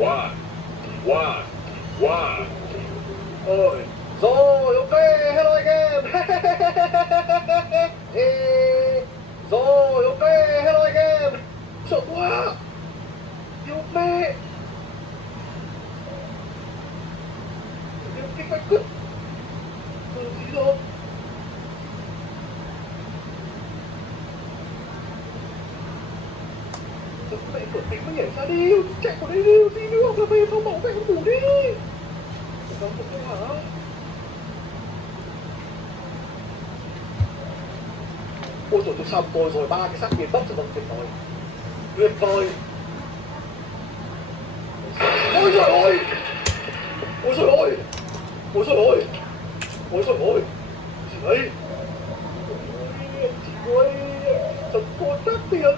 Wow. Ôi, rồi, ok, hello anh em. Ê, rồi, ok, hello anh em. Sợ quá. Yêu mẹ. Yêu kinh bạch cứt. Gì rồi? Rồi mẹ cửa tính mà nhảy ra đi. Chạy vào đây đi, gì nữa là về phòng bảo vệ con ngủ đi. Không hả? Ôi trời, tôi xong tôi rồi, 3 cái xác biến bốc cho vâng, tuyệt vời. Tuyệt vời. Ôi trời ơi. Ôi trời ơi. Ôi trời ơi. Ôi trời ơi. Gì đấy? Chị ơi. Chồng cô tát tiền.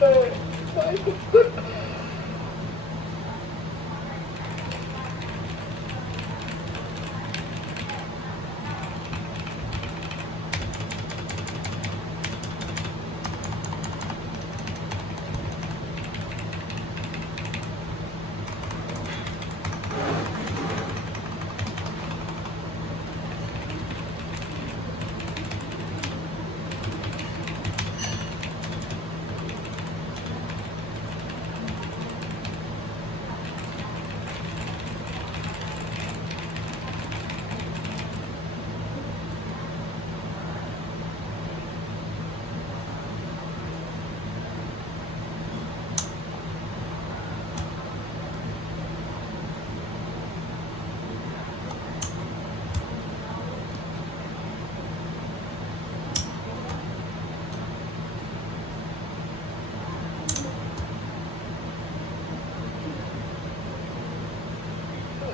Về. Vãi cực cứt.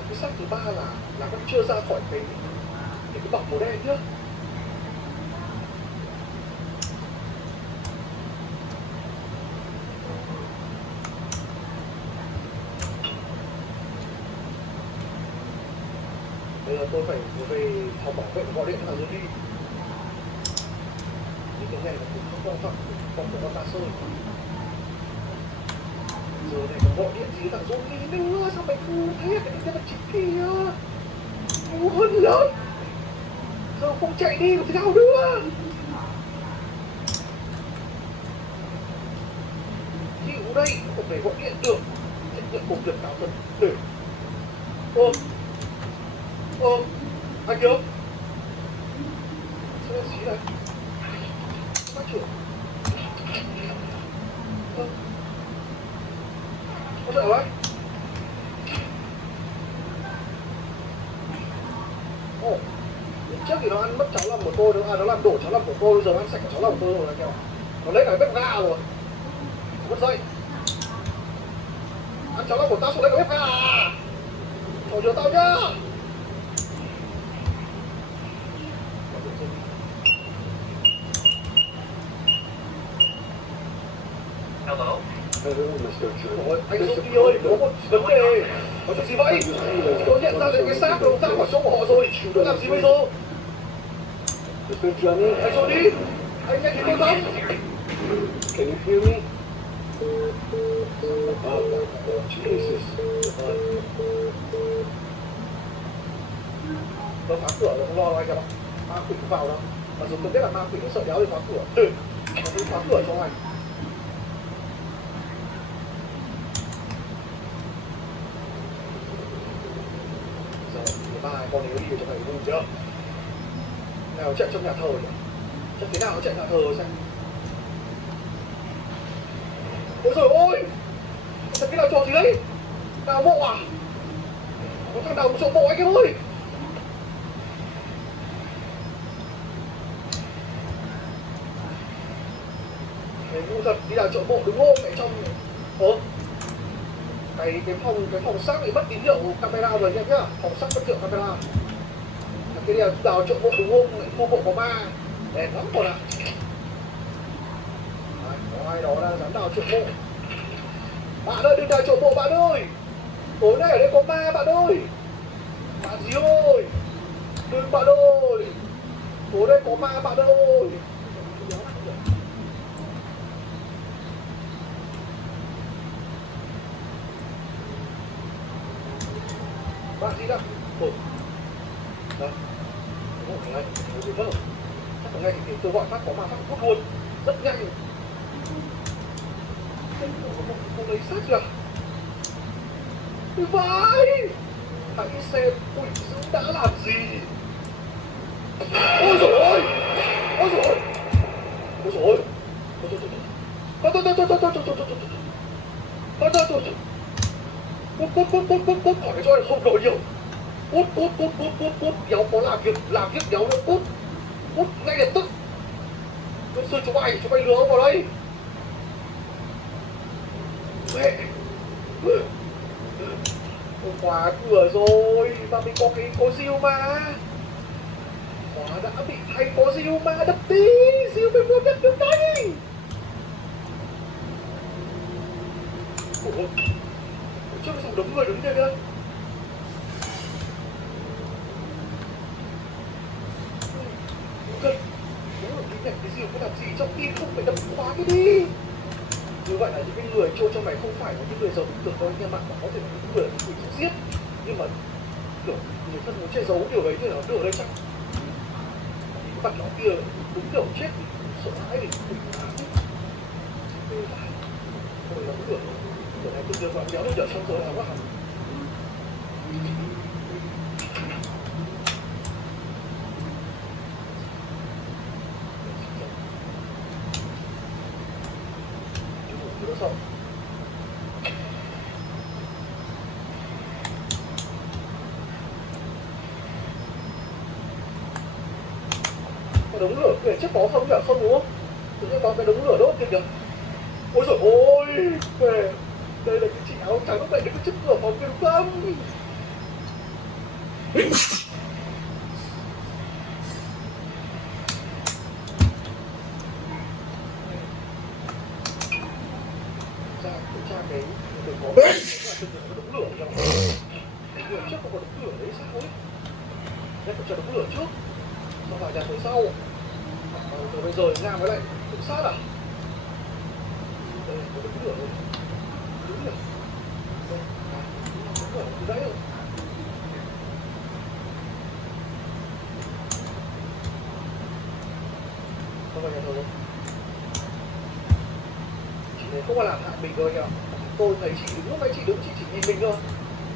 Cái xác thứ ba là vẫn chưa ra khỏi cái bọc màu đen nhá. Bây giờ tôi phải về phòng bảo vệ gọi điện thằng rồi đi. Những cái này là cũng không quan trọng, phòng của con ta sơi. Giờ này còn gọi điện gì thằng Johnny nữa, sao mày ngu thế? Cái nhân vật chính kia ngu hơn lớn. Giờ không chạy đi còn thế nào nữa? Chịu đây, không thể gọi điện được. Trách nhiệm công việc cao hơn. Để anh kìa. Sao em xí này? Bác trưởng. Có sợ không? Ồ, trước thì nó ăn mất cháo lòng của tôi, nó làm đổ cháo lòng của tôi, bây giờ ăn sạch cháo lòng của tôi rồi là kìa. Nó lấy cả cái bếp ga rồi. Mất dậy. Ăn cháo lòng của tao xuống lấy cả bếp ga à? Thôi chờ tao nhá. Hello. Ôi, anh Sophie ơi, có một vấn đề. Có chuyện gì vậy? Tôi nhận ra được cái xác nó ra khỏi chỗ của họ rồi. Tôi làm gì bây giờ? Anh Sophie, anh nghe thấy tôi không? Can you hear me? Jesus. Nó phá cửa rồi, không lo anh ạ. Ma quỷ không vào đâu. Mà dù tôi biết là ma quỷ nó sợ đéo đi phá cửa. Nó cứ phá cửa cho anh. Ba con ấy đi cho thầy vui chưa? Nào chạy trong nhà thờ nhỉ? Chắc thế nào nó chạy nhà thờ xem. Ôi trời ơi! Thật cái nào trò gì đấy? Đào mộ à? Có thằng đào một chỗ mộ anh em ơi! Thế ngu thật, đi đào chỗ mộ đúng không? Mẹ trong... cái phòng xác bị mất tín hiệu camera rồi nhá. Phòng xác mất tín hiệu camera. Cái này đào chỗ mộ đúng không? Khu mộ có ma. Đèn lắm còn ạ. Có ai đó đang dám đào chỗ mộ. Bạn ơi, đừng đào chỗ mộ bạn ơi. Tối nay ở đây có ma bạn ơi. Bạn gì ơi. Đừng bạn ơi. Tối nay có ma bạn ơi. Bạn gì đó? Ủa. Đây. Ủa, thằng này, nó gì đâu? Chắc thằng này thì tôi gọi phát có mà phát cút luôn. Rất nhanh. Không lấy sát chưa? Vãi! Hãy xem quỷ dữ đã làm gì. Ôi dồi ôi! Ôi dồi ôi! Ôi dồi ôi! Cút khỏi cái chỗ này không đổi nhiều. Cút Đéo có làm việc đéo nữa. Cút ngay lập tức. Luật sư chúng mày lừa ông vào đây. Mẹ. Ông khóa cửa rồi mà mình có cái có siêu mà. Khóa đã bị thay có siêu mà, đập tí. Siêu mình muốn nhất được đây. Ủa, trước cái đống người đứng kia kìa. Đúng rồi, cái siêu có làm gì trong tim không phải đập khóa cái đi. Như vậy là những cái người trôi trong này không phải là những người giàu bình thường đâu anh em ạ, mà có thể là những người bị giết, nhưng mà kiểu người thân muốn che giấu điều đấy thì nó đưa ở đây chắc cái mặt nó kia đúng kiểu chết thì sợ hãi thì không phải là cái kiểu này tự nhiên bạn kéo nó trở xong rồi là quá hẳn. Xong cái đống lửa kia chắc có không nhỉ? Không đúng không? Tự nhiên có cái đống lửa đốt kia kìa. Ôi dồi ôi, về đây là cái chị áo trắng lúc này cái chiếc cửa phòng kia đúng không? Kiểm tra cái có đống lửa trong người trước không có đống lửa đấy sao ấy? Đây phải chờ đống lửa trước, xong phải đặt tới sau. Rồi bây giờ Nga mới lại tự sát à? Đây có đống lửa rồi. Đúng rồi. Đây, đống lửa từ đấy rồi. Không phải nhà thờ đâu. Chị này không có làm hại mình đâu anh ạ. Tôi thấy chị đứng lúc nãy chị đứng chị chỉ nhìn mình thôi.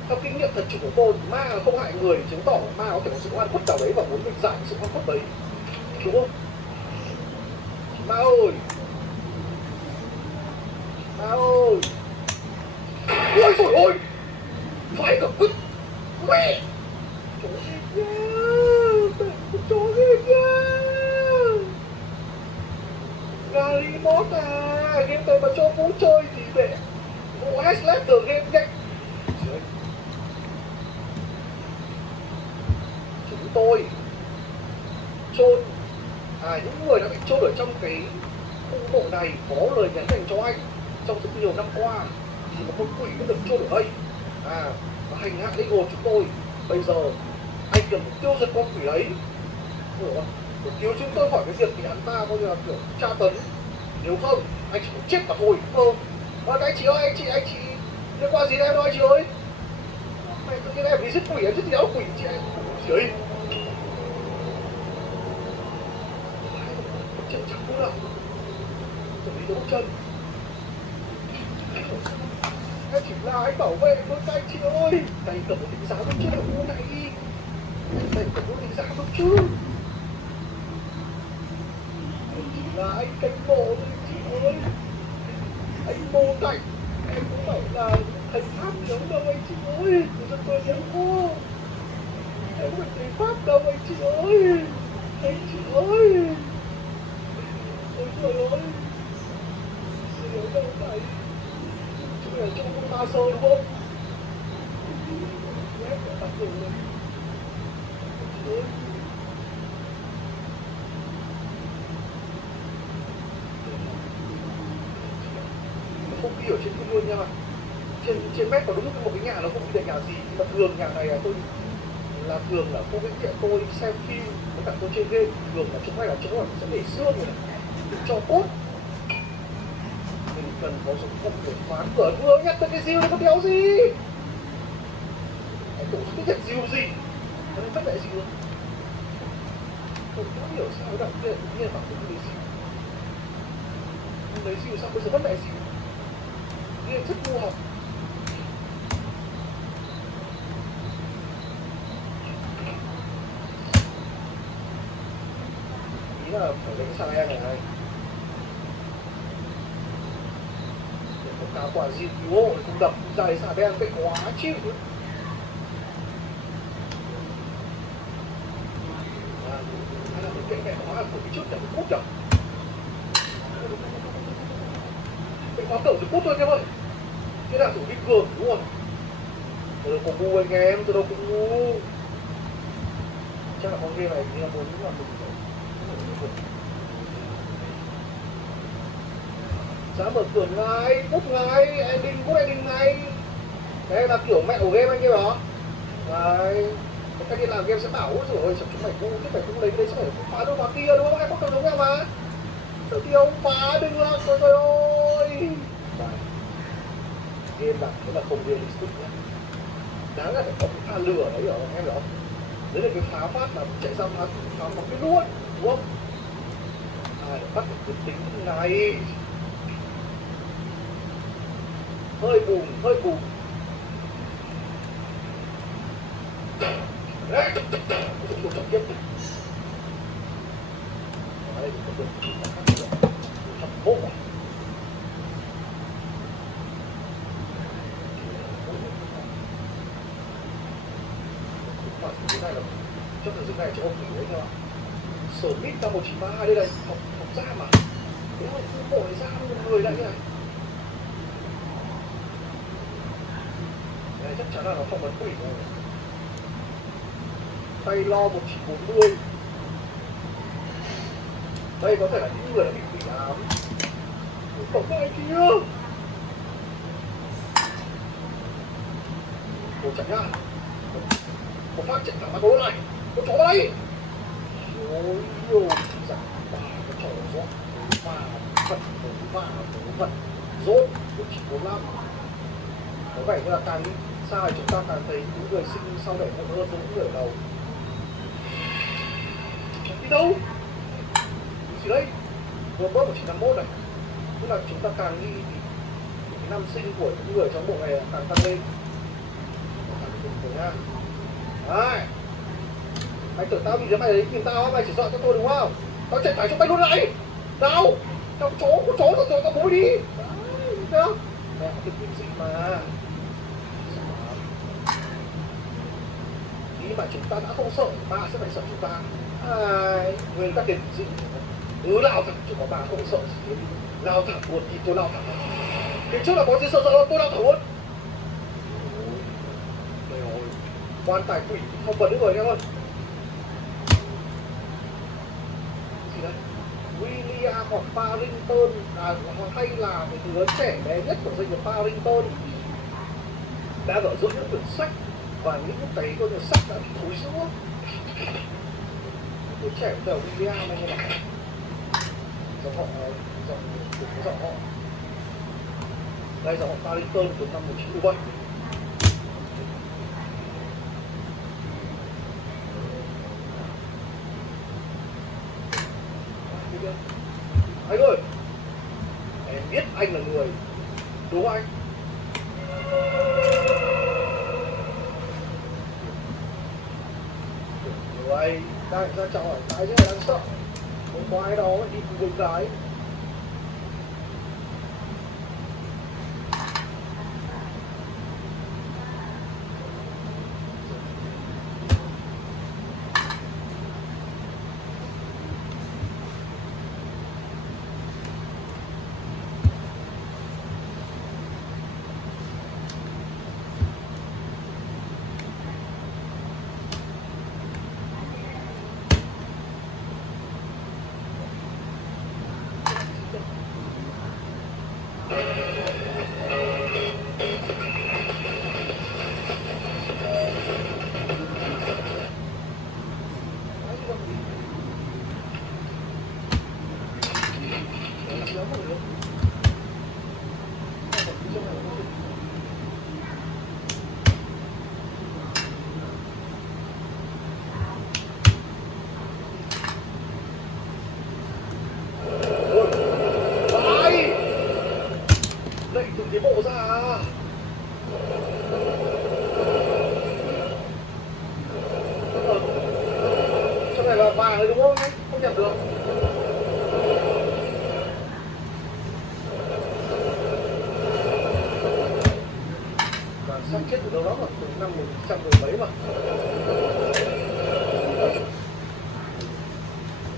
Theo kinh nghiệm thật chủ của tôi, ma không hại người, chứng tỏ ma có thể có sự oan khuất nào đấy và muốn mình giải sự oan khuất đấy, đúng không? Ma ơi, ma ơi, ôi trời ơi, phải cả cứt, mẹ, chó gì nhá, chó gì nhá, Gary Mốt à, game này mà cho bố chơi thì mẹ, OS left the game nhanh. Chúng tôi chôn những người đã bị chôn ở trong cái khu mộ này có lời nhắn dành cho anh trong rất nhiều năm qua, thì một con quỷ đã được chôn ở đây và hành hạ linh hồn chúng tôi. Bây giờ anh cần phải tiêu diệt con quỷ ấy để cứu chúng tôi khỏi cái việc thì hắn ta coi như là kiểu tra tấn, nếu không anh chỉ chết mà thôi. Anh chị ơi, anh chị liên quan gì đến em đâu anh chị ơi? Mày tự nhiên em đi giết quỷ, em giết đéo quỷ chị em chị ấy. Chân chắc cũng là xử lý dấu chân. Em chỉ là anh bảo vệ con tay chị ơi. Tay cầm một tính giá không chứ đâu này. Tay cầm một tính giá không chứ. Em chỉ là anh cánh bộ thôi chị ơi. Anh Mô Cảnh. Em cũng phải là thầy Pháp giống đâu anh chị ơi. Cho tôi nhớ cô. Em không phải thầy Pháp đâu anh chị ơi. Anh chị ơi. Ôi trời ơi. Chị ở đâu vậy? Chị ở trong con ma sơ đúng không? Nhét đã đặt rồi. Chị ơi. Không khí ở trên không luôn nha. Trên mét có đúng một cái nhà nó không bị nhà gì. Nhưng mà thường nhà này là tôi là thường là cô cái tôi xem phim với cả tôi chơi game, thường là chúng hay là chúng là sẽ để xương rồi này, cho cốt. Mình cần có dụng cụ để phá cửa vừa nhặt được cái siêu này có đéo gì. Anh bổ sung cái dìu gì nó vẫn lại dìu không có hiểu sao đặng kia tự nhiên bảo tôi lấy dìu không lấy dìu sao bây giờ vẫn lại dìu nghe rất ngu học ý là phải lấy sang em này một cá quả dịu vô cũng đập ra đấy xà đen cái quá chịu hay là cái mẹ hóa của cái trước chẳng cút chẳng cái khóa cổng thì cút thôi em ơi cái nào thủ đi cường đúng không tôi đâu có ngu anh em tôi đâu có ngu chắc là con game này như là muốn là mình giá mở cửa ngay, cút ngay, ending cút ending ngay. Đây là kiểu mẹ của game anh kia đó. Đấy, cái đi làm game sẽ bảo ôi rồi chúng mày cũng lấy cái đấy sẽ phải phá đâu phá kia đúng không? Em có cần giống em mà. Tự tiêu phá đừng là trời ơi. Game bạn thế là không realistic nhá. Đáng là phải có cái pha lửa đấy ở em hiểu không? Đấy là cái phá phát mà chạy ra phá một cái luôn, đúng không? Ai bắt được cái tính này. Hơi bùn đấy một trọng kiếp đấy thằng bố cái này là chắc là dưới này cho ông thử đấy thôi sở mít ra 193 đây này học ra mà đúng rồi bộ này ra một người lại như này đây chắc chắn là nó không bắn quỷ rồi tay lo 1940 đây có thể là những người đã bị quỷ ám tổng tay kia ồ chẳng nhá một phát chạy thẳng vào tối này con chó đây ôi nhiều giả ba cái chó rốt ba vật rốt 1945 có vẻ như là càng đi xa thì chúng ta càng thấy những người sinh sau đẻ muộn hơn những người ở đầu đi đâu gì đấy vừa bớt 1951 này tức là chúng ta càng đi thì cái năm sinh của những người trong bộ này càng tăng lên nha đấy mày tưởng tao bị cái mày đấy tìm tao mày chỉ dọn cho tôi đúng không tao chạy phải cho mày luôn này đâu trong con chó tao bối đi đấy không mẹ cái kim dị mà mà chúng ta đã không sợ ba sẽ phải sợ chúng ta nguyên các tiền dị cứ lao thẳng chứ có ba không sợ gì lao thẳng luôn thì tôi lao thẳng thì trước là có gì sợ tôi lao thẳng luôn rồi quan tài quỷ không bật nữa rồi em ơi gì đấy William hoặc Barrington hay là cái đứa trẻ bé nhất của doanh nghiệp Barrington đã ở giữa những quyển sách và những cái con sách đã bị thối rữa đứa trẻ của William này như này dòng họ đây dòng họ Barrington từ năm 1917 anh ơi em biết anh là người đúng anh người đang ra chào hỏi cái chứ đang sợ không có ai đó đi cùng với cái đẩy từng cái bộ ra. Chỗ này là vàng rồi đúng không? Không nhận được. Và sắp chết từ đâu đó mà từ năm 1910 mấy mà.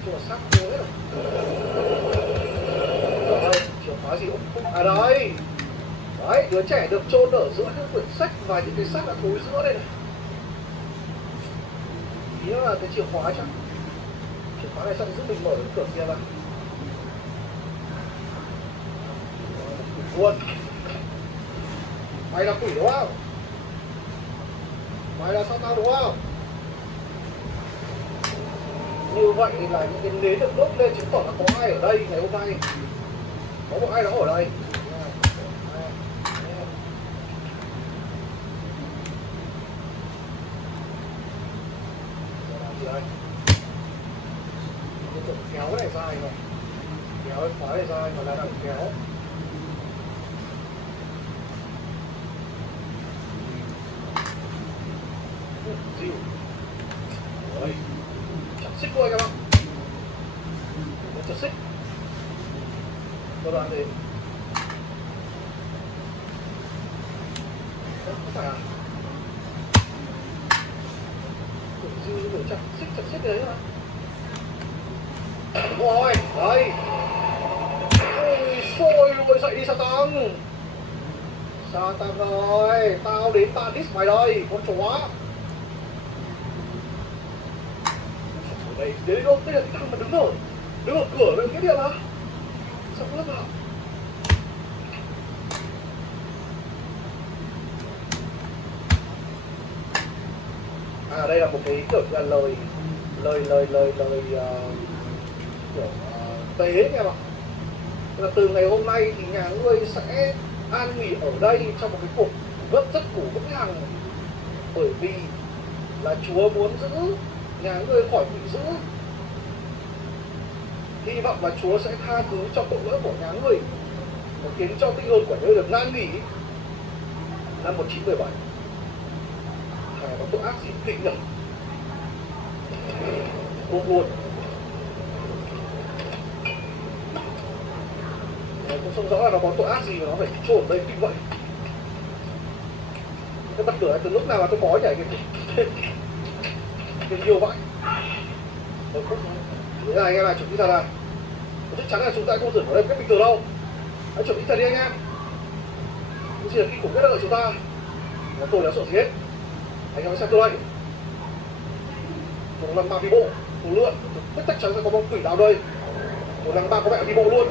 Chứ mà sắp vô hết rồi. Rồi, chìa khóa gì cũng... À đây! Đấy, đứa trẻ được chôn ở giữa những quyển sách và những cái sách là thối giữa đây này. Ý là cái chìa khóa chắc. Chìa khóa này xong giúp mình mở cái cửa kia ra. Luôn. Mày là quỷ đúng không? Mày là sao tao đúng không? Như vậy là những cái nến được đốt lên chứng tỏ là có ai ở đây ngày hôm nay. Có một ai đó ở đây. Đây. Cái kéo cái này dài này, kéo cái khóa này dài mà lại đang kéo. Dìu. Đấy. Chặt xích của anh em không? Chặt xích. Có đoạn gì? Không phải à? Dìu chặt xích đấy mà. Đúng rồi, đây. Ôi xôi rồi, dậy đi Satan. Satan ơi, tao đến ta diss mày đây, con chó. Đây, đến đâu, đây là cái thằng mà đứng rồi. Đứng ở cửa bên cái điện mà. Sao lắm nào? À đây là một cái kiểu là lời kiểu tế nha bạn. Là từ ngày hôm nay thì nhà ngươi sẽ an nghỉ ở đây trong một cái cuộc rất vững hằng, bởi vì là Chúa muốn giữ nhà ngươi khỏi bị giữ. Hy vọng là Chúa sẽ tha thứ cho tội lỗi của nhà ngươi và khiến cho tinh hồn của ngươi được an nghỉ. Năm 1917. Thằng có tội ác gì kinh nhỉ? Buồn. Cũng không rõ là nó có tội ác gì mà nó phải trốn ở đây kinh vậy. Cái bật lửa này từ lúc nào mà tôi có nhảy cái nhiều vậy. Thế này anh em này, chuẩn bị thật này. Chắc chắn là chúng ta không rửa ở đây một cách bình thường đâu. Hãy chuẩn bị thật đi anh em. Cũng chỉ là kinh khủng nhất ở chúng ta. Tôi đã sợ gì hết. Anh em hãy xem tôi đây. Tôi làm ba đi bộ, tôi lượn, tôi chắc chắn sẽ có bóng quỷ nào đây. Tôi làm ba có mẹ đi bộ luôn.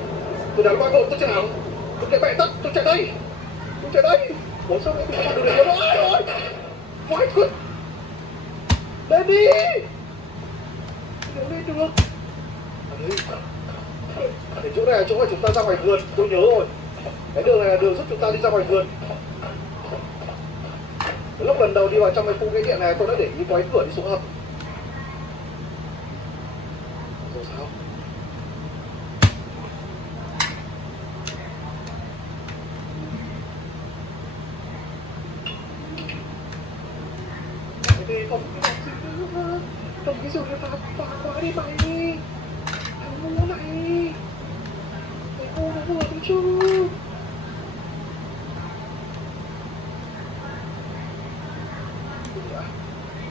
Tôi đánh ba bộ, tôi chạy nào. Tôi chạy mẹ tất, tôi chạy đây. Ủa sao lại bị chặn được đấy rồi? Vãi thật. Lên đi. Lên được. Cái chỗ này là chỗ mà chúng ta ra ngoài vườn, tôi nhớ rồi. Cái đường này là đường giúp chúng ta đi ra ngoài vườn. Cái lúc lần đầu đi vào trong cái khu cái điện này tôi đã để ý có cái cửa đi xuống hầm. Rồi sao? Mày đi không cái gì phá quá đi mày. Thằng ngu này. Mày ngu nó vừa đúng chưa?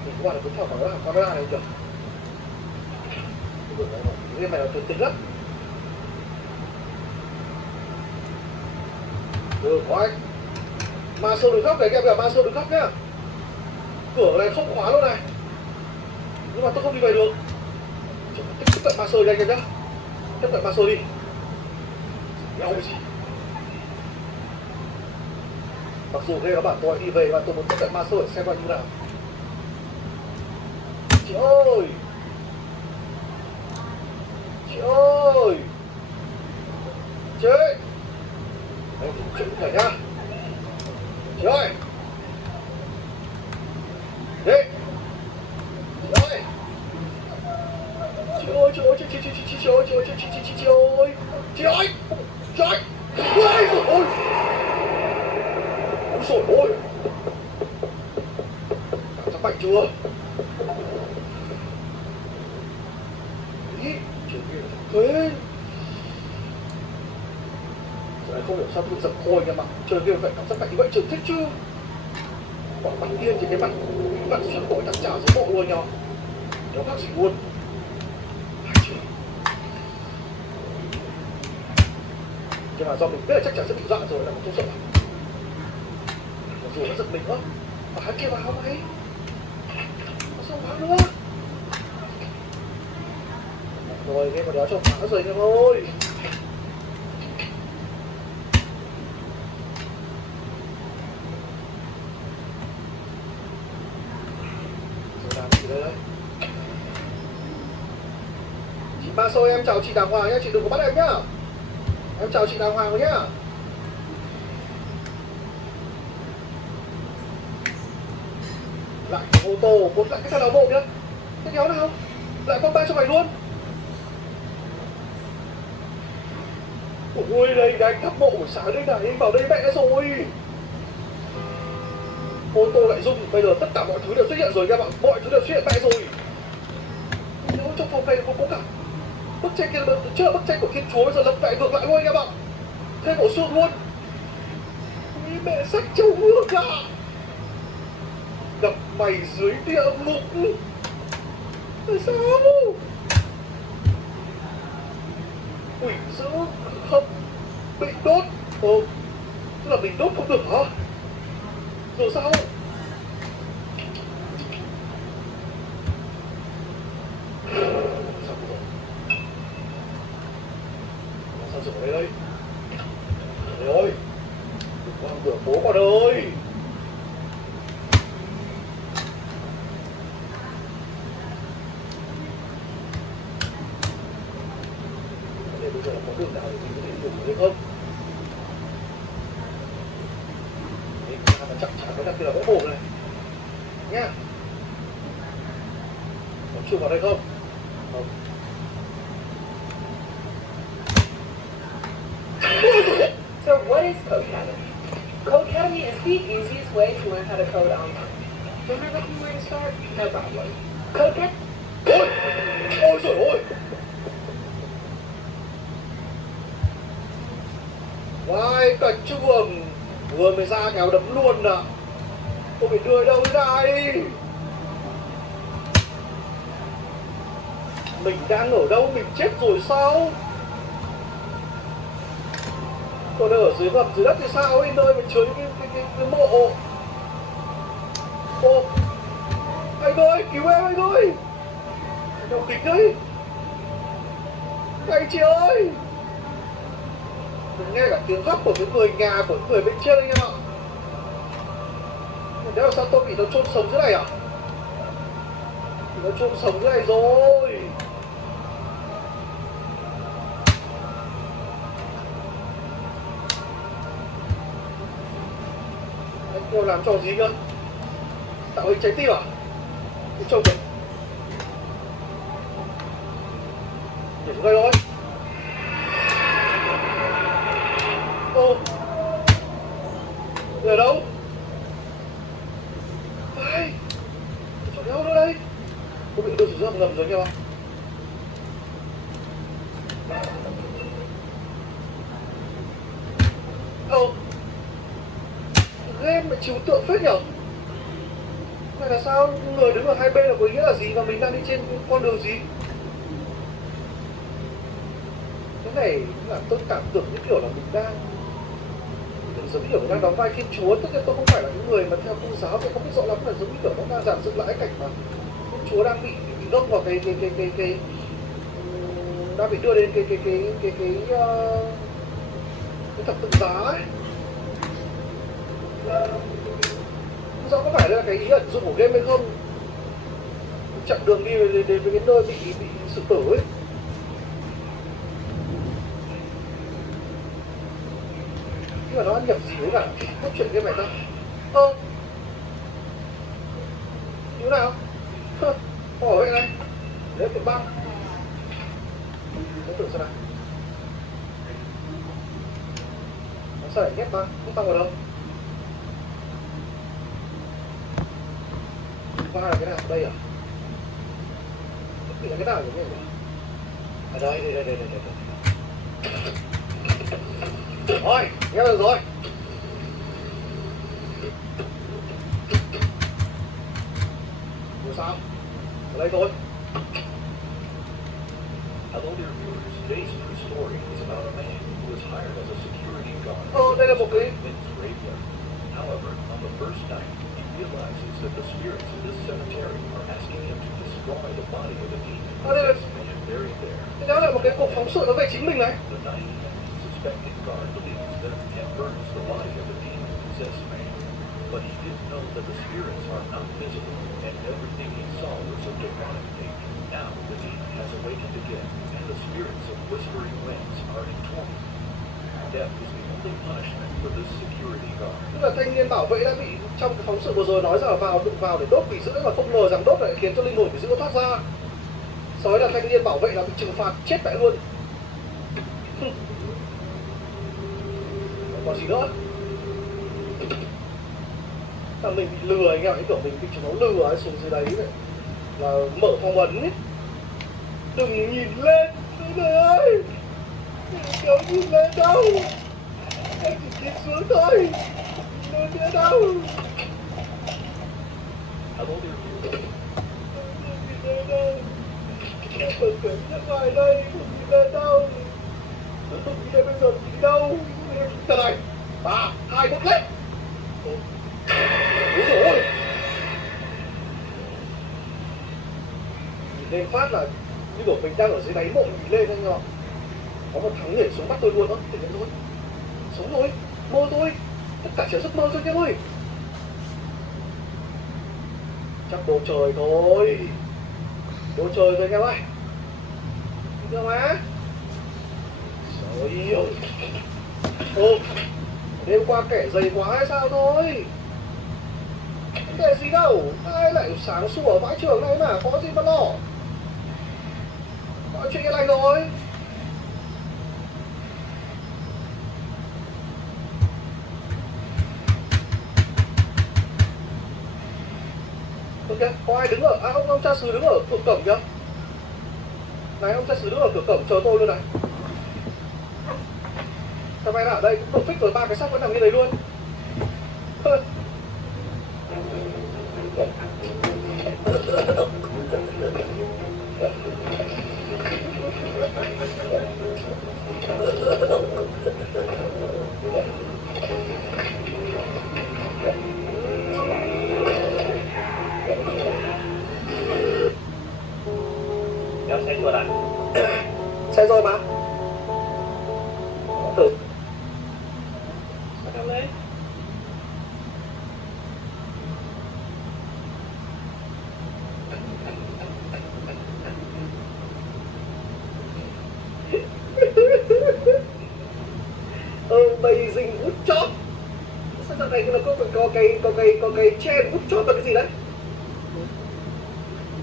Mình qua là cứ theo vào camera này kìa. Cái này là tuyệt lắm. Được quá. Ma sâu đừng khóc này, kìa, ma sâu đừng khóc nhá. Cửa này không khóa luôn này. Nhưng mà tôi không đi về được. Tiếp cận ma sâu đây anh em nhá. Tiếp cận ma sâu đi. Đau gì. Mặc dù đây nó bảo tôi đi về và tôi muốn tiếp cận ma sâu để xem bao nhiêu nào. Chị ơi. Chị ơi. Chị ơi. Đây, chuyện phải nhá. Chị ơi. Đi. Chị ơi. Chị ơi, chị ơi, chị ơi, chị ơi, chị ơi. Chị ơi. Ôi. chưa? Ý, chuyện gì thế? Rồi không hiểu sao tôi giật khôi nha mà chơi game phải cảm giác mạnh như vậy trường thích chứ. Bọn mặt điên thì cái mặt xoắn cổ thằng chảo dưới bộ luôn nhờ. Nó khác gì luôn. Nhưng mà do mình biết là chắc chắn sẽ bị dọa rồi là mình không sợ. Mặc dù nó giật mình nữa. Mà hắn kia vào mày. Nó sao vào nữa. Rồi game mà đéo cho phá rồi anh em ơi. Rồi làm gì đây đấy. Chị Ba Xôi em chào chị Đàng Hoàng nhá, chị đừng có bắt em nhá. Em chào chị Đàng Hoàng rồi nhá. Lại cái ô tô, một lại cái thằng nào bộ nhá. Cái kéo nào? Lại con ba cho mày luôn. Ôi đây anh thắp mộ buổi sáng đây này, vào đây mẹ rồi. Ô tô lại rung, bây giờ tất cả mọi thứ đều xuất hiện rồi các bạn, mọi thứ đều xuất hiện mẹ rồi. Nếu trong phòng này có cả bức tranh kia, trước bức tranh của Thiên Chúa bây giờ lập lại ngược lại luôn các bạn. Thêm bộ xương luôn. Ôi mẹ sách châu hương à. Gặp mày dưới địa ngục. Tại sao? Quỷ dữ không bị đốt. Tức là mình đốt không được hả? Rồi sao? Sao rồi đây đây? Trời ơi! Quang cửa bố con ơi! Bây giờ có đường nào để mình có thể dùng được không? Đấy, mà chắc chắn nó đặc biệt là vẽ bổ này nhá. Có chui vào đây không? Không. So what is Codecademy? Codecademy is the easiest way to learn how to code online. Don't I recommend where to start? No problem. Codecademy. Ôi! Ôi trời ơi! Vãi cả trường! Vừa mới ra kéo đấm luôn à. Tôi phải đưa đâu thế này? Mình đang ở đâu? Mình chết rồi sao? Còn ở dưới ngầm dưới đất thì sao ấy, nơi mà chứa cái mộ. Ô, anh ơi, cứu em anh ơi. Đeo kính đấy. Anh chị ơi. Mình nghe cả tiếng khóc của cái người nhà của người bên trên anh em ạ. Nếu là sao tôi bị nó chôn sống dưới này à? Nó chôn sống dưới này rồi. Anh kêu làm trò gì cơ? Tạo hình trái tim à? Cái trông kìa. Nhảy xuống đây thôi. Ô, người ở đâu? Ai? Chỗ đéo nữa đây. Tôi bị đưa xuống ngầm rồi kìa. Game mà chiếu tượng phết nhở? Này là sao? Người đứng ở hai bên là có ý nghĩa là gì? Và mình đang đi trên con đường gì? Cái này là tôi cảm tưởng như kiểu là mình đang giống như kiểu mình đang đóng vai Thiên Chúa. Tất nhiên tôi không phải là những người mà theo tôn giáo, tôi không biết rõ lắm, là giống như kiểu nó đang giảng dựng lại cái cảnh mà Thiên Chúa đang bị gông vào cái đang bị đưa đến cái thập tự giá ấy. Không rõ có phải là cái ý ẩn dụ của game hay không? Chặn đường đi đến với cái nơi bị sự tử ấy. Nhưng mà nó ăn nhập gì với cả cốt truyện game này ta? Như nào? Hỏi vậy này. Lấy cái băng. Lấy thử xem nào. Nó sao lại nhét băng? Không băng vào đâu? va là cái nào đây à? Là cái nào nhỉ? À đây. Rồi, nghe được rồi. Ủa sao? Ở đây thôi. Hello there, viewers. Today's true story is about a man who was hired as a security guard Đây là một cái Vince graveyard. However, on the first night, he realizes that the spirits in this cemetery are asking him to destroy the body of a demon đây man buried there. đó là một cái cuộc phóng sự nó về chính mình này. The naive and suspected guard believes that it burns the body of a demon-possessed man. But he didn't know that the spirits are not visible, and everything he saw was a demonic thing. Now the demon has awakened again, and the spirits of whispering winds are in torment. Death is the only punishment for this security guard. Tức là thanh niên bảo vệ đã bị trong cái phóng sự vừa rồi nói rằng là vào để đốt quỷ dữ, mà không ngờ rằng đốt lại khiến cho linh hồn quỷ dữ nó thoát ra. Sói là thanh niên bảo vệ là bị trừng phạt chết tại luôn. Còn gì nữa? Là mình bị lừa anh em ấy, kiểu mình bị chúng nó lừa ấy, xuống dưới đấy này. Là mở phong ấn ấy. Đừng nhìn lên, trời ơi. Đừng nhìn lên đâu. Em chỉ nhìn xuống thôi. Lên nữa đâu. Hello there, viewers. Đừng nhìn lên đâu. Em bật cảnh ra ngoài đây, không nhìn lên đâu. Không nhìn lên bây giờ nhìn đâu. Trở này, 3, 2, 1 lên. Úi dồi ôi. Nhìn lên phát là như kiểu mình đang ở dưới đáy mộ nhìn lên anh ạ. Có một thằng nhảy xuống bắt tôi luôn đó, tỉnh nhận thôi. Sống rồi, mơ thôi. Tất cả chỉ là giấc mơ thôi em ơi. Chắc bầu trời thôi. Bầu trời thôi anh em ơi. Được mà. Trời ơi. Ô, đêm qua kẻ dày quá hay sao thôi. Vấn đề gì đâu. Ai lại sáng sủa ở bãi trường này mà, có gì mà lo. Mọi chuyện yên lành rồi. Ok, có ai đứng ở... À, ông cha xứ đứng ở cửa cổng kìa. Này, ông cha xứ đứng ở cửa cổng chờ tôi luôn này. Thằng mày ở đây cũng được fix rồi, 3 cái xác vẫn nằm như đấy luôn. Đeo xe chuột à? Xe rồi mà. Thử. Sao đeo lấy? Amazing wood chop. Sao dạo này là có cái chain wood chop là cái gì đấy?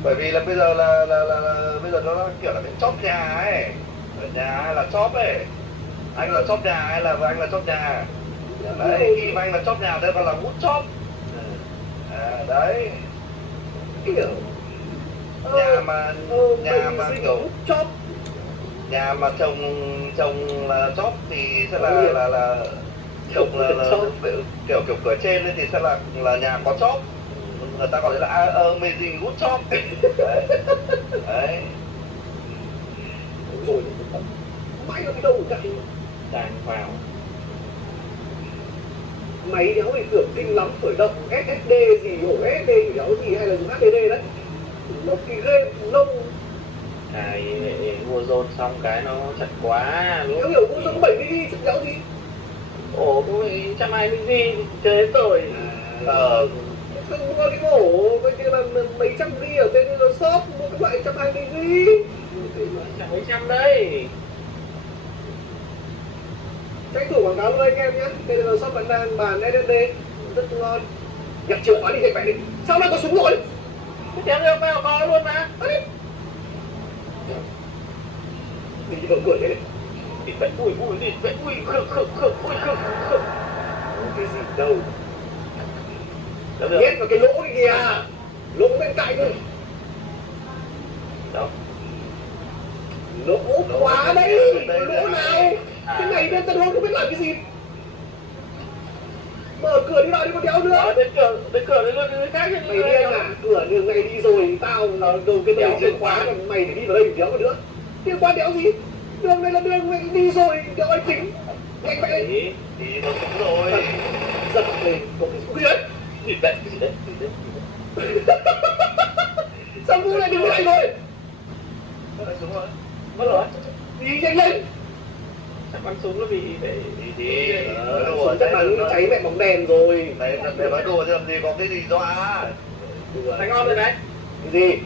Bởi vì là bây giờ bây giờ nó kiểu là cái chóp nhà ấy, ở nhà hay là chóp ấy, anh là chóp nhà hay là anh là chóp nhà đấy, khi mà anh là chóp nhà đây gọi là wood chop. Đấy, Kiểu nhà mà kiểu wood chop. nhà mà trồng là chóp thì sẽ là trồng là kiểu cửa trên ấy thì sẽ là nhà có chóp, người ta gọi là amazing wood chop. Đấy. Đấy. Rồi mày nó đi đâu cả. Đang vào. Mày đéo thì tưởng kinh lắm, khởi động SSD gì, ổ SSD gì đéo gì hay là dùng HDD đấy. Nó kỳ ghê, lâu. Cái Warzone xong cái nó chật quá Đéo lúc hiểu cũng giống 70 chắc đéo gì. ổ cũng 120 GB chơi hết rồi. Không có cái ổ, coi như là mấy trăm GB ở bên shop, mua cái loại 120 GB. Chẳng mấy trăm đây. Tranh thủ quảng cáo luôn anh em nhé. Đây là shop vẫn đang bàn SSD rất ngon. Nhặt chìa khóa đi dậy mày đi. Sao lại có súng rồi? Thế kéo được vào có luôn mà. Đi. Mình đi mở cửa đấy. Địt vậy, ui, địt vậy, ui, khực, ui, khực. Cái gì đâu. Được được. Nhét vào cái lỗ đi kìa. lỗ bên cạnh rồi. Đâu? Lỗ khóa đấy, lỗ nào? Cái này bên Tân Hôn không biết làm cái gì. Mở cửa đi vào đi con đéo nữa. Đến cửa đến người khác chứ. Mày điên à? Cửa đường này đi rồi, tao đầu cái đéo chìa khóa còn mày phải đi vào đây đéo vào nữa. Liên quan đéo gì? Đường này là đường mày đi rồi, đéo ai chính. Nhanh vậy. Thì nó đúng rồi. Giật lên, có cái gì đấy? Gì đấy? Sao Vũ lại đứng lại rồi? Nó xuống rồi. Mất rồi. Đi nhanh lên. Chắc bắn súng nó bị để Đi. Súng chắc là nó cháy mẹ bóng đèn rồi. Này nói đùa chứ làm gì có cái gì dọa. Thành ngon rồi đấy. Cái gì?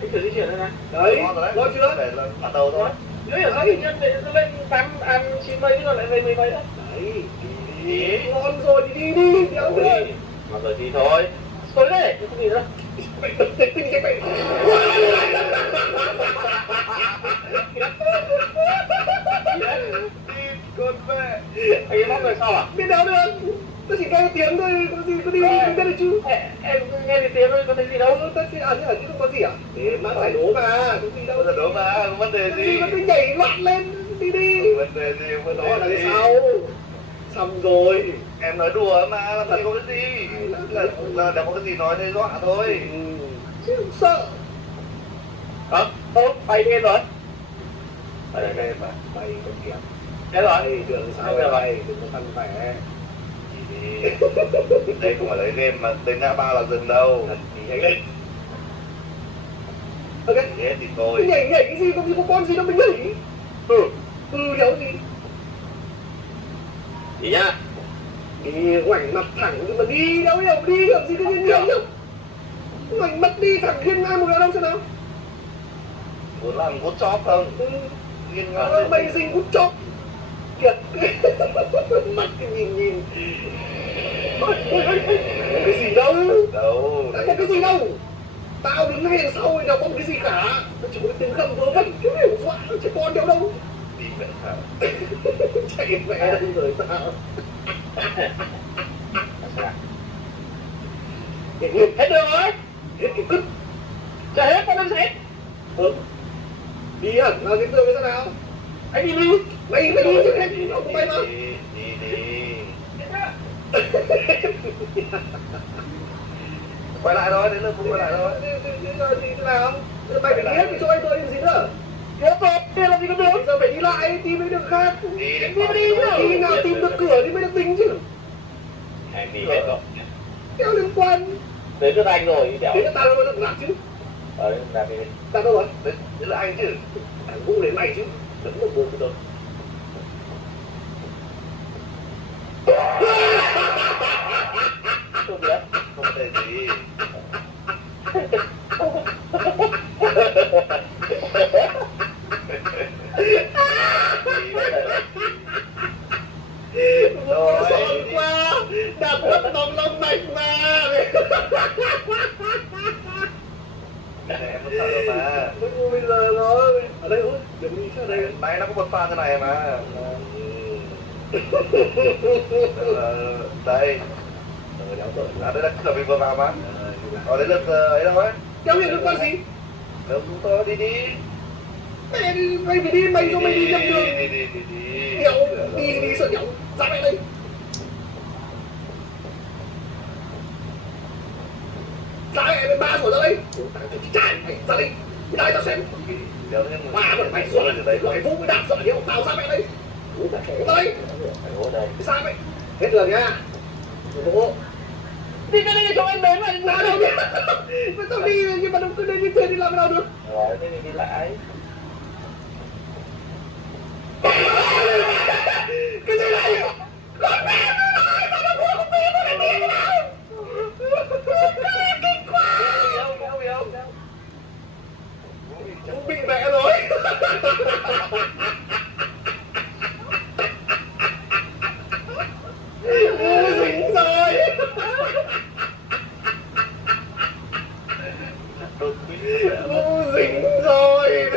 Cái thử di chuyển đây này. Đấy, Ngon rồi đấy. ngon chưa? Để là bắt đầu thôi. Nếu hiểu sao tự nhiên nó lên 9 mấy chứ còn lại lên 10 mấy đó. Đấy, đi. Ngon rồi, đi, đéo nữa. Mà rồi thì thôi. Tối đấy, không gì nữa. Mày bật tên tinh cái mày. Con mẹ. Anh em móc rồi sao à? Biết đéo được. Tao chỉ nghe tiếng thôi, có gì có đi, không biết được chứ. Em nghe thấy tiếng thôi, có thấy gì đâu. Tao chỉ à, chứ không có gì à? Để mang giải đố mà, có gì đâu. Bây giờ đố mà, không vấn đề gì. Nó cứ nhảy loạn lên, đi. Không vấn đề gì, không Đó vấn là đề gì. sao? Xong rồi. Em nói đùa mà, làm gì có cái gì. Là đã có cái gì nói thế dọa thôi. Chứ không sợ. Hả? Tốt, bay lên rồi. Ở đây đây mà. Mày còn kìa. Thế rồi. Mày đường sao vậy? Đừng có phân vẻ. Đi. Đây không phải là game mà đến ngã ba là dừng đâu. Nhảy lên. Ok. Thế thì thôi. Nhảy cái gì, có con gì đâu mình nhảy. Đéo gì. Đi nhá. Đi ngoảnh mặt thẳng nhưng mà đi đâu hiểu, đi làm gì cái nhiều nhá. Ngoảnh mặt đi thẳng nghiêng ngang một lần đâu xem nào. Muốn làm cút chóp không? Nghiêng ngang. Mày dính cút chóp. Kìa. Mặt cái nhìn. Có cái gì đâu. Đâu. Đã có cái gì đâu. Tao đứng ngay đằng sau rồi đâu có cái gì cả. Nó chỉ có cái tiếng gầm vớ vẩn, chứ hiểu dọa trẻ con đâu đâu. Đi mẹ thảo. Chạy mẹ đâu rồi sao? Hết đường rồi. Hết cái cứt. Chả hết, con đang hết. Đi hẳn vào cái tường cái sao nào? Anh đi đi. Mày đi chứ hết, nó cũng bay mà. Đi. Quay lại thôi, đến lượt cũng quay lại thôi. Đi nào? Mày phải đi hết cái chỗ anh tôi làm gì nữa? Hết rồi, đi làm gì có đường. Giờ phải đi lại, tìm mấy đường khác. Đi Đi nào tìm được cửa thì mới được tính chứ. Anh đi hết rồi. Đéo liên quan. Đến lượt anh rồi, đéo. Thế là tao đâu có làm chứ. Làm đi. Tao đâu rồi? Đấy là anh chứ. Thằng Vũ đến mày chứ. Vẫn một bộ của tôi. Không biết. Không thể gì. Rồi xong qua. Đạp mất lòng long mạch mà. Này em có sợ đâu mà. Bây giờ nó ở đây thôi. Đừng đi sao đây. Máy nó có một pha thế này mà. Đây. Đây là cửa mình vừa vào mà. Ở đây là ấy đâu ấy. Kéo hiện liên quan gì? Đâu chúng tôi đi đi. Mày phải đi, mày cho mày đi nhầm đường. Đi. Kéo, đi sợ kéo. Ra mẹ đây. Ra mẹ bên ba rồi ra đây. Chạy, ra đây. Đây tao xem. Ba rồi mày rồi. Loại Vũ mới đạp sợ nhiều. Tao ra mẹ đây. Ra đây. Sao mày? Hết đường nha. Vũ. Đi cái này cho anh đến mà nào đâu nhá. Mà tao đi nhưng mà nó cứ đến như thế thì làm nào được. Rồi, thế thì đi lại. Cái gì này? Con mẹ nó nói mà nó không biết nó làm gì đâu. Kinh quá. Cũng bị mẹ rồi. Dính rồi. Dính rồi.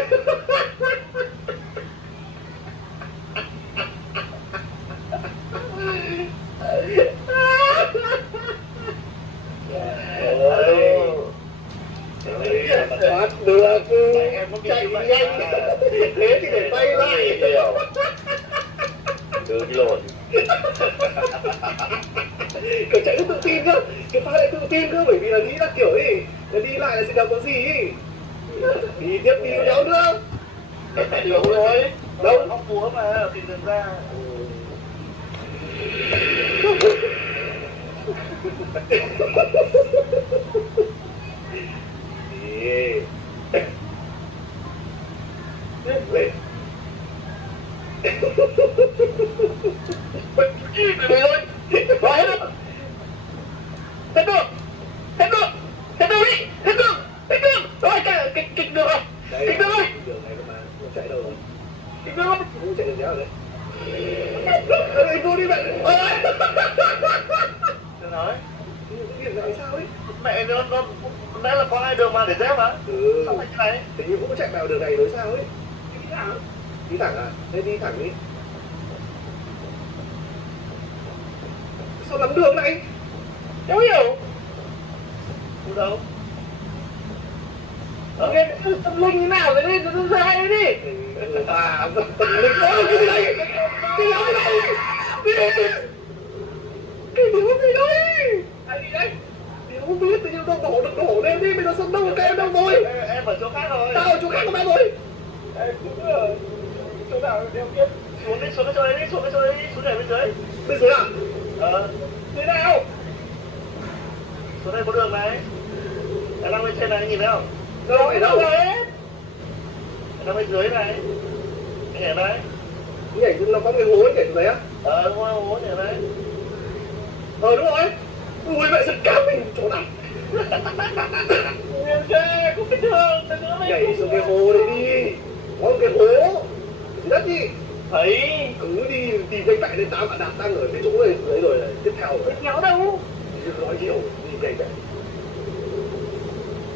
kiểu chạy rất tự tin cơ, cái pha lại tự tin cơ, bởi vì là nghĩ là kiểu ấy là đi lại là sẽ đâu có gì ấy. Đi tiếp đi đâu nữa. Đúng rồi. Đâu không múa mà thì dừng ra. Lên. Đi rồi. Rồi hết rồi. Hết được. Hết được. Hết được đi. Hết được. Hết được. Rồi kịch được rồi. Kịch được rồi. Đường này mà không chạy đâu rồi. Kịch được rồi. Không chạy được đéo rồi. Đây cô đi mẹ. Đừng nói. Cái điểm này sao ấy? Mẹ nó nãy là có hai đường mà để dép mà. Ừ. Sao lại như này? Thì như cũng chạy vào đường này rồi sao ấy? Đi thẳng à? Thế đi thẳng đi. Sao lắm đường này? Cháu hiểu. Không đâu. Cái tâm linh như nào rồi đi, nó ra hay đi. À, tâm linh ơi, cái gì đây? Cái gì đây? Cái gì đây? Ai đi đấy? Thì không biết, tự nhiên đổ lên đi, bây giờ xong đâu cái em đâu rồi? Em ở chỗ khác rồi. Tao ở chỗ khác của mẹ rồi. Em cũng ở chỗ nào đeo biết. Xuống cái chỗ đấy đi, xuống để bên dưới. Bên dưới à? Thế nào? Xuống đây có đường này. Em đang bên trên này nhìn thấy không? Đâu phải đâu. Em đang bên dưới này. Anh nhảy đây. Nhảy nó có cái hố nhảy từ đấy á? Đúng rồi, hố nhảy đây. Đúng rồi. Ui mẹ giật cả mình chỗ nào? Nguyên kê, cũng bình thường, từ nữa Nhảy xuống cái hố đấy đi. Có một cái hố. Đất đi. Thấy. Cứ đi tìm cái cạnh lên tao cả đạp đang ở cái chỗ này đấy rồi tiếp theo rồi. kéo đâu? Đừng nói nhiều, đi cạnh cạnh.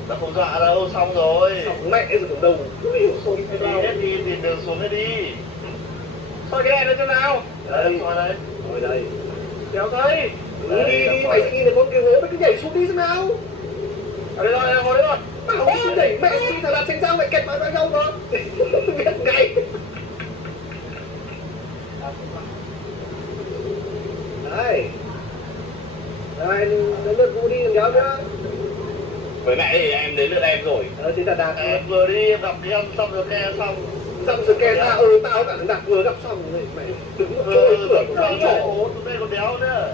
Nó không dọa đâu, xong rồi. Xong mẹ rồi còn đâu. Cứ hiểu xôn Đi cái bao. hết đi, tìm đường xuống đây đi. Soi cái đèn lên chỗ nào? Đây, soi đây. Rồi đây. Kéo tới. Cứ đi, mày sẽ nhìn thấy có cái hố, mày cứ nhảy xuống đi xem nào. Ở đây rồi, ngồi đây rồi. Bảo đi đẩy mẹ đi thật là tránh sao mày kẹt vào đâu cơ. Biết ngay. Đây. Đây, đến lượt vụ đi làm kéo nữa. Với mẹ thì em đến lượt em rồi. Thế là đạt. Em vừa đi, em gặp cái em xong rồi ke xong. Xong rồi kè tao, tao cả thằng Đạt vừa gặp xong rồi mày đứng ở cửa của tao chỗ. Tụi đây còn đéo nữa.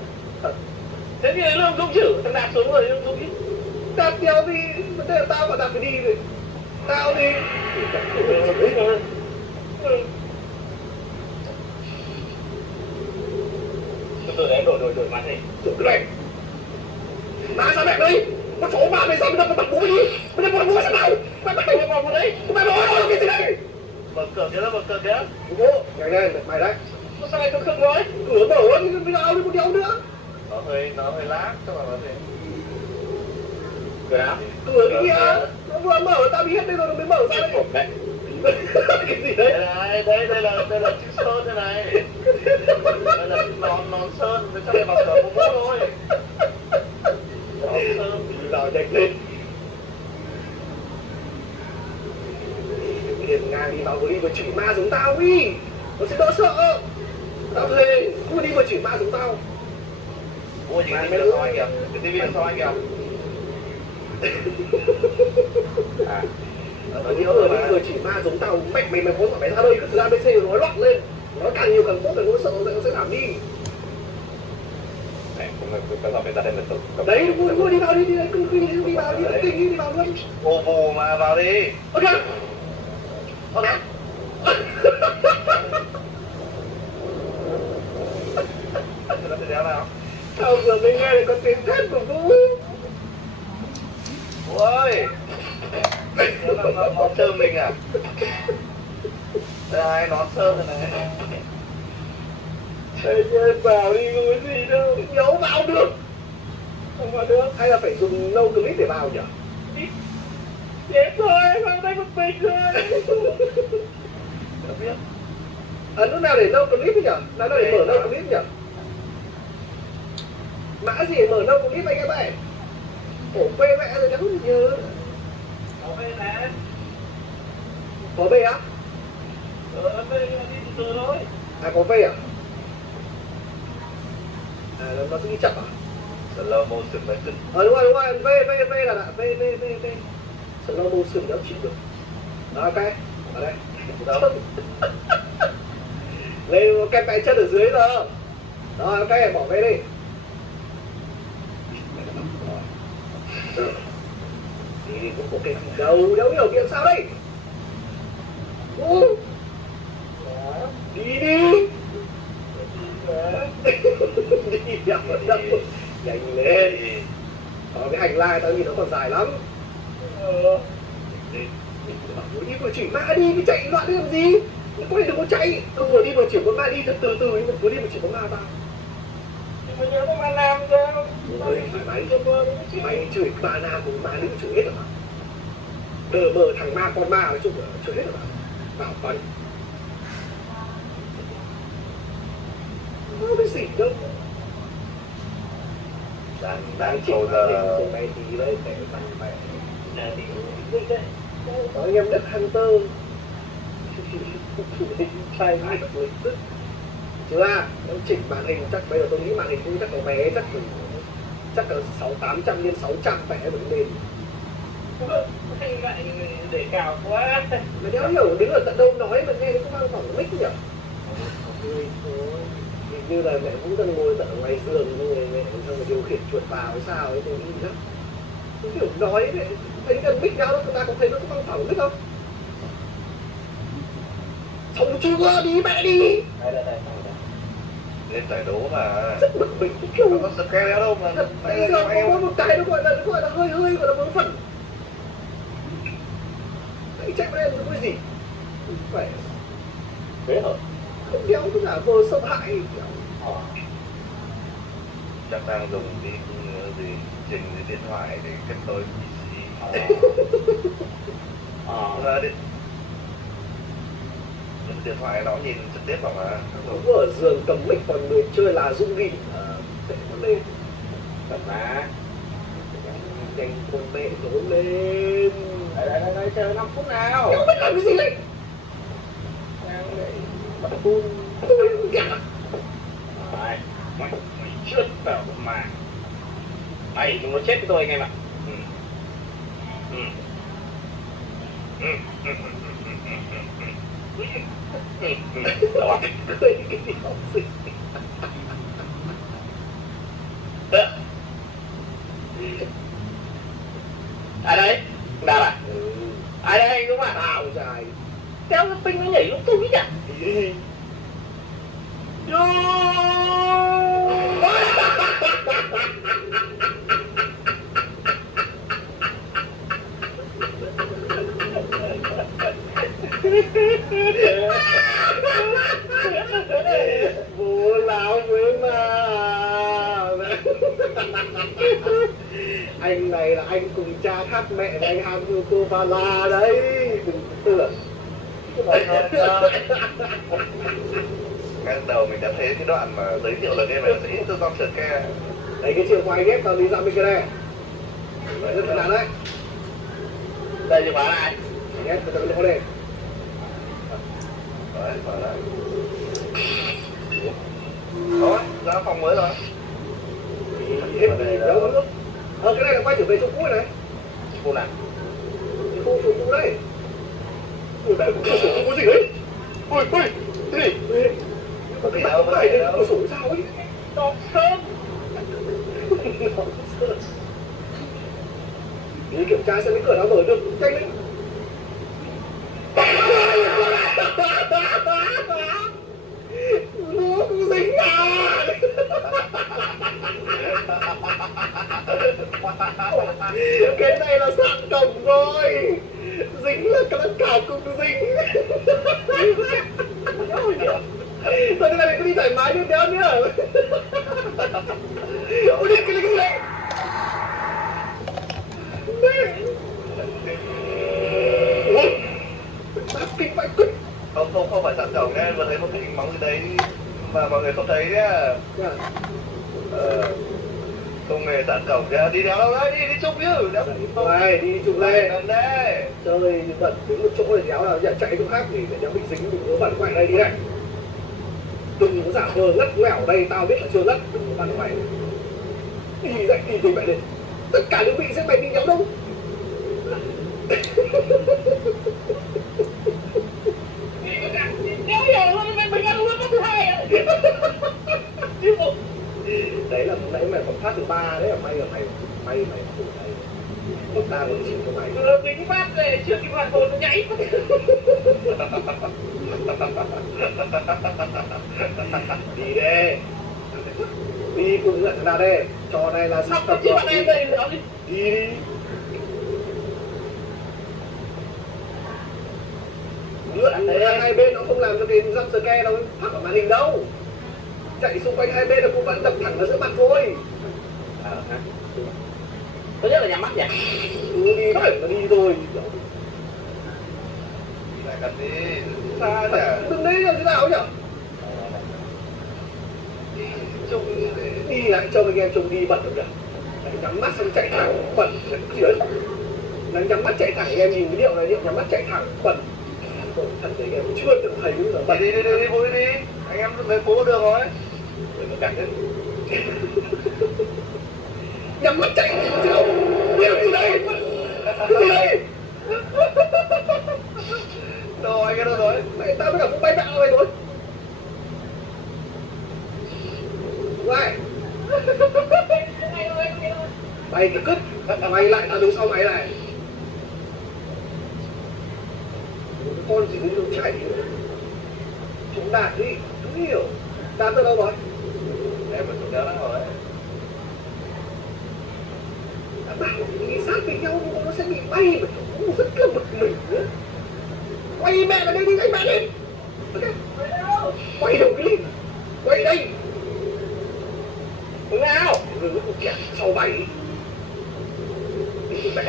Thế thì Lương Dũng chử, thằng Đạt xuống rồi, Lương Dũng đi. Đạt đéo đi, vấn đề là tao còn Đạt phải đi rồi. Tao đi. Từ em đổi mặt đi. Rồi cái này. Má sao mẹ đây? Có chỗ mà mày sao mày đập bố đi? Mày đập bố sao nào? Mày vào đấy. Mày nói cái gì đây? Mở cửa kia đó, mở cửa kia. Bố, nhanh lên, mày đấy. Sao lại tôi không nói? Cửa mở lên, bây giờ ao đi một đéo nữa. Nó hơi lát, chắc là nó thế. Cửa nào? Cửa cái kia, nó vừa mở, tao đi hết đây rồi, nó mới mở ra đây. Đấy. Cái gì đấy? Đây là chữ sơn đây này. Đây là nón sơn, với chắc là vào cửa của bố thôi. Nón sơn. Rồi nhanh lên. Hiền ngang đi vào vừa đi vừa chửi ma giống tao đi. Nó sẽ đỡ sợ. Tao thề, cứ đi vừa chửi ma giống tao. Ôi, cái tivi đằng sau anh kìa. Cái tivi đằng sau anh kìa. À. Nó đi vừa chỉ ma giống tao, mày có mày ra đây, cứ ra ABC rồi nói loạn lên. Nói càng nhiều càng tốt, nó sợ nó sẽ giảm đi. Này, không phải ra đây là tốt. Đấy, vui đi vào đi, đi vào đi, đi vào luôn. Vù vù mà vào đi. Ok. Ok. Nó sẽ đéo nào? Sao giờ mới nghe được con tiếng thét của Vũ? Ôi, nó sơn mình à? Đây, nó sơn rồi này. Đây, em vào đi, không có gì đâu. Nhấu vào được. Không vào được. Hay là phải dùng no clip để vào nhỉ? Chết rồi, vào đây một mình rồi. Không biết. Lúc nào để no clip nhỉ? Nào để mở no clip nhỉ? Mã gì để mở no clip anh em ơi? Ổ quê mẹ rồi chẳng nhớ. Có về nè. Có về á? Về đi từ từ thôi. À có về à? À nó sẽ đi chậm à? Slow motion mớiขึ้น Đúng rồi, V là V. Slow motion nó chịu được. Đó, ok, ở đây. đâu. Lên cái tay chân ở dưới rồi. Rồi, ok, bỏ V đi. Thì cũng có cái gì đâu hiểu việc sao đây. Đi đi. Đi đâu đâu. Nhanh lên. Có cái hành lang tao nhìn nó còn dài lắm. Đi vừa chỉ mã đi, cái chạy loạn đi làm gì? Quay đừng có chạy. Tôi vừa đi vừa chỉ con ma đi thật từ từ, vừa đi vừa chỉ con ma tao. Mà nhớ có mà làm sao? Ôi, thoải mái. Mày chửi bà nam cùng bà nữ chửi hết rồi mà. Đờ mờ thằng ma con ma nói chung là chửi hết rồi mà. Bảo bắn. Không biết gì đâu. Đang chiều giờ Mày tí đấy, để mày có anh em đất Hunter. Trai mãi với sức. Chưa à, em chỉnh màn hình chắc bây giờ tôi nghĩ màn hình cũng chắc có vé chắc là 600-800 x 600 vé vẫn lên. Hay vậy để cao quá. Mà đéo hiểu đứng ở tận đâu nói mà nghe nó có vang phỏng mic nhỉ? Hình như là mẹ cũng đang ngồi tận ở ngoài giường mẹ xong rồi điều khiển chuột vào hay sao ấy tôi nghĩ lắm. Không hiểu nói mẹ thấy gần mic nhau đó, người ta có thấy nó có vang phỏng biết không? Xong chưa đi mẹ đi. Đây. lên giải đố mà. Rất bực mình cái kiểu Không có scale đâu mà. bây giờ có một cái nó gọi là hơi gọi là vớ vẩn. Đấy chạy lên nó cái gì? Không phải Thế hả? không đéo cứ giả vờ sợ hãi. Chắc đang dùng cái gì trình cái điện thoại để kết nối PC. Điện thoại nó nhìn trực tiếp vào mà. Cũng ở giường cầm mic còn người chơi là Dung Nghìn để nó lên. Thật mà. Nhanh con mẹ nó lên. Đây, chờ 5 phút nào. Không biết làm cái gì đấy. Đang đây. Bật phun. Tôi gạt. Đấy, mày chết vào mà. Mày đừng có chết với tôi anh em ạ. Đó, cười cái gì học sinh. Ai đây? Đạt à? Ai đây đúng không ạ? Tao dài. Kéo cái pin nó nhảy lúc tôi nhỉ? Bố láo với mà. Anh này là anh cùng cha khác mẹ với anh ham cô ba la đấy. Đừng tưởng. Ngay đầu mình đã thấy cái đoạn mà giới thiệu là game này sẽ ít con sờ ke. Đấy cái chiều quay ghép tao đi ra bên kia đây. Đấy rất là đấy. Đây chìa khóa này. Ghép từ tận lỗ đây. Đấy, mở ra. Đó, ra phòng mới rồi. Hết đâu nữa. Cái này là quay trở về chỗ cũ này. Cô nào? Cái khu chỗ cũ đây. Ủa đây cửa sổ không có gì đấy. Ôi, cái gì? Cái này cửa sổ sao ấy? Đọc sơn. Đi kiểm tra xem cái cửa nào mở được, nhanh lên. Nó cũng dính à. Cái này là sạn cổng rồi. Dính là tất cả cùng dính. Thôi thế này cứ đi thoải mái đi đéo nữa. Ôi đi cái này. Kinh phải quýt. Không phải sẵn cổng nha, vừa thấy một cái hình bóng gì đấy mà mọi người không thấy nhá. Không hề sẵn cổng nha, đi đéo đâu đấy, đi chụp chứ. Này, đi chụp lên. Đây. Chơi bẩn đứng một chỗ thì đéo nào chạy chỗ khác thì đéo bị dính, đừng có bẩn quay đây đi này. Đừng có giả vờ ngất ngẻo đây, tao biết là chưa ngất, đừng có bẩn quay. Đi dậy đi thì mẹ đi. Tất cả đơn vị sẽ mày đi nhóm đâu. Đấy là nãy mày còn phát thứ 3 đấy, là may là mày thủ đây. Một ta còn chịu cho mày. Mình phát về trước khi hoàn hồn nó nhảy. Đi đây. Đi cùng lại thằng nào đây? Trò này là Sắp chứ bạn em đây nó đi. Đi. Lượn ra hai bên nó không làm cho cái jump scare nó phát ở màn hình đâu. Chạy xung quanh hai bên là cũng vẫn đập thẳng vào giữa mặt thôi. Thứ nhất là nhắm mắt vậy. Đi thẳng nó đi thôi. Đi lại gần đi, xa nhỉ. Đừng đi làm thế nào nhỉ? Đi chung để Đi lại cho anh em trông đi bẩn được nhỉ? Đấy, nhắm mắt xong chạy thẳng bẩn gì đấy. Nó nhắm mắt chạy thẳng anh em nhìn cái điệu này, điệu nhắm mắt chạy thẳng bẩn. Ôi, thật đấy anh em chưa từng thấy cái giờ bẩn. đi vui đi. Anh em về phố được rồi. Đừng có cản đến. Nhắm mắt chạy chứ không? Điệu gì đây? Gì đây? Đâu anh cái đâu rồi? Mày tao với cả cũng bay bạo mày rồi. Này. Bay cái cứt, mày lại tao đứng sau mày này. Một cái con gì đấy nó chạy. Chúng Đạt đi, đúng hiểu. Đạt tới đâu rồi? Em phải xuống đéo lắm rồi. Đã bảo đi sát với nhau nó sẽ bị bay mà cũng rất là bực mình nữa. Quay mẹ là đây đi, quay mẹ đi. Ok. Quay đầu cái link. Quay đây. Đúng nào? Rồi lúc kẹt sau mày. Mẹ.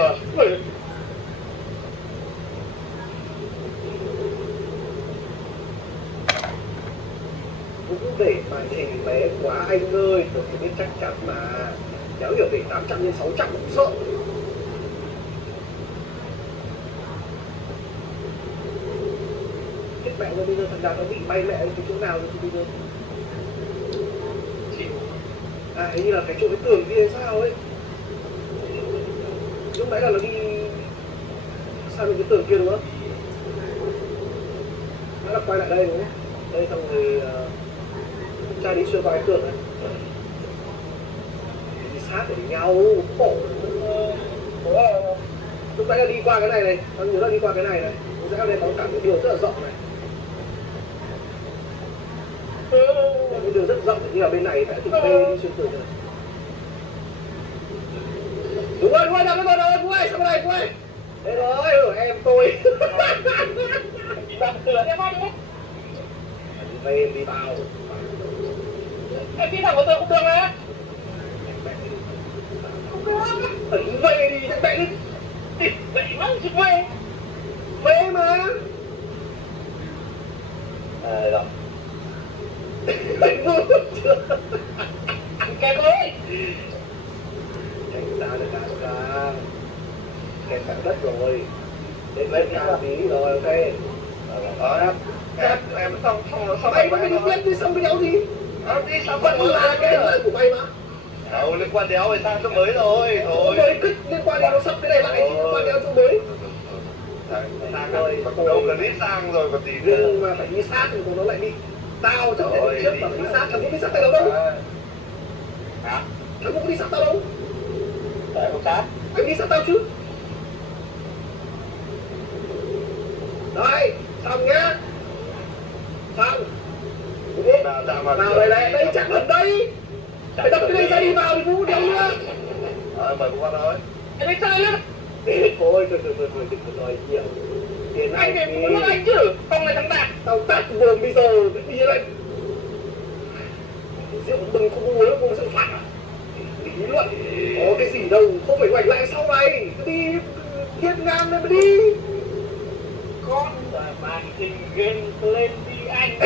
Cũng để màn hình bé quá anh ơi, tôi phải biết chắc chắn mà. Nếu hiểu để 800 x 600 cũng sợ. Chết mẹ rồi, bây giờ thằng Đạt nó bị bay mẹ cái chỗ nào rồi bây giờ? À hình như là cái chỗ cái tường kia hay sao ấy. Lúc nãy là nó đi sang bên cái tường kia đúng không? Nó là quay lại đây đúng không? Đây xong rồi cha đi xuyên qua cái tường này. Đi sát để nhau, khổ. Lúc nãy là đi qua cái này này, tao nhớ là đi qua cái này này. Rẽ lên có cả cái đường rất là rộng này. Cái đường rất rộng như là bên này phải từ đây đi xuyên tường này. Đúng rồi, đặt cái rồi, Phú ơi, sang bên này, Phú ơi. Đây rồi, em tôi. Đặt cửa em ăn đi. Về đi vào. Em đi thẳng vào tường không được mà. Ẩn về đi, thằng mẹ đi. Vậy mắng chứ về. Về mà. Rồi. Mày vô chưa? Kẹp ơi. Tránh ra được ra. Kẹp cả đất rồi. Lên cao tí rồi, ok. Em xong Mày có đi tiếp đi xong với nhau gì? đi xong Vẫn là cái lời của mày mà. đâu liên quan đéo rồi sang chỗ mới rồi thôi. Mới cứ liên quan đến nó sắp cái này lại chứ liên quan đến chỗ mới. Sang rồi đâu cần đi sang rồi còn gì nữa. Nhưng mà phải đi sát thì nó lại đi. Tao chẳng thể đi trước mà phải đi sát, thằng cũng đi sát tao đâu. Hả? Thằng cũng đi sát tao đâu. Tại không sát. Anh đi sát tao chứ. Đây, xong nhá. Xong. Vào đây này, đây chẳng gần đây. Phải đập cái này ra đi vào thì Vũ đéo nữa. Mời cô con thôi. Em đi chơi lắm. Thôi, đừng có nói nhiều. Tiền Anh về muốn nước anh chứ. Không là thằng Đạt. Tao tắt vừa bây giờ đi như này. Rượu bừng không uống cũng sẽ phạt à? Lý luận. Có cái gì đâu, không phải ngoảnh lại sau này. Cứ đi thiết ngang lên mà đi. Con là màn hình game lên đi anh.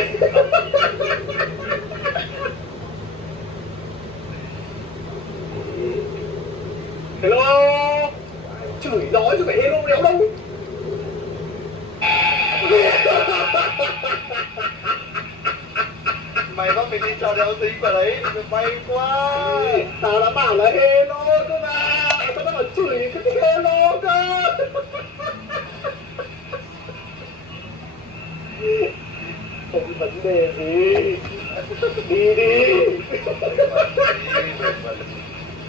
Hello. Chửi nói chứ phải hello đéo đâu. Mày có bị mình đi trò đeo tính vào đấy, may quá. Tao đã bảo là hello cơ mà, tao đã bảo chửi cái hello cơ. Không vấn đề gì, đi đi.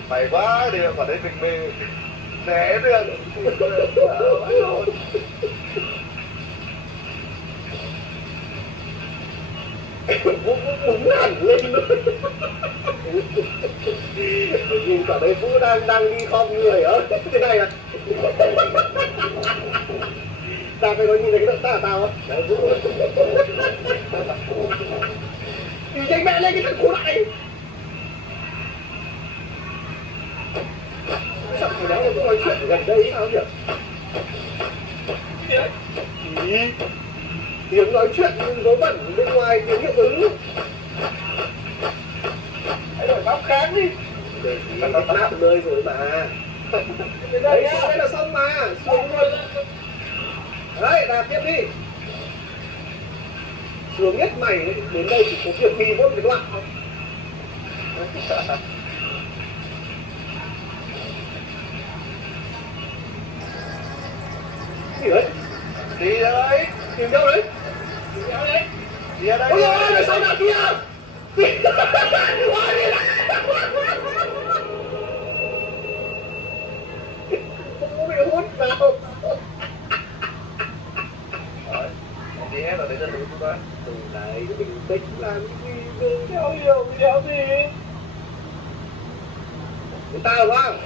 Mày quá đi vào đấy mình né được. Búng hẳn lên luôn. Nhìn cả đây Vũ đang đi khom người ở thế này à. Tao phải nói nhìn thấy cái động tác của tao á. Đấy Vũ. Đi nhanh mẹ lên cái thằng khốn lại. Sao thằng đéo nó nói chuyện gần đây sao nhỉ? Ý. Tiếng nói chuyện vớ vẩn bên ngoài tiếng hiệu ứng. Hãy đổi bắp kháng đi. Để nó nát nơi rồi mà. Đấy, đây là xong mà. Xuống luôn. Đấy, đạp tiếp đi. Xuống nhất mày đến đây chỉ có việc đi mỗi cái đoạn không. Gì đấy? Đi ra đấy. Tìm đâu đấy? Đi ra đây. Ôi ôi, là sao nào kia? Ôi, đi lại. Bố bị hút vào. Rồi, đi hết rồi, để cho tụi tôi. Từ này cái bình tĩnh làm cái gì đừng theo hiểu gì. Người ta đúng không?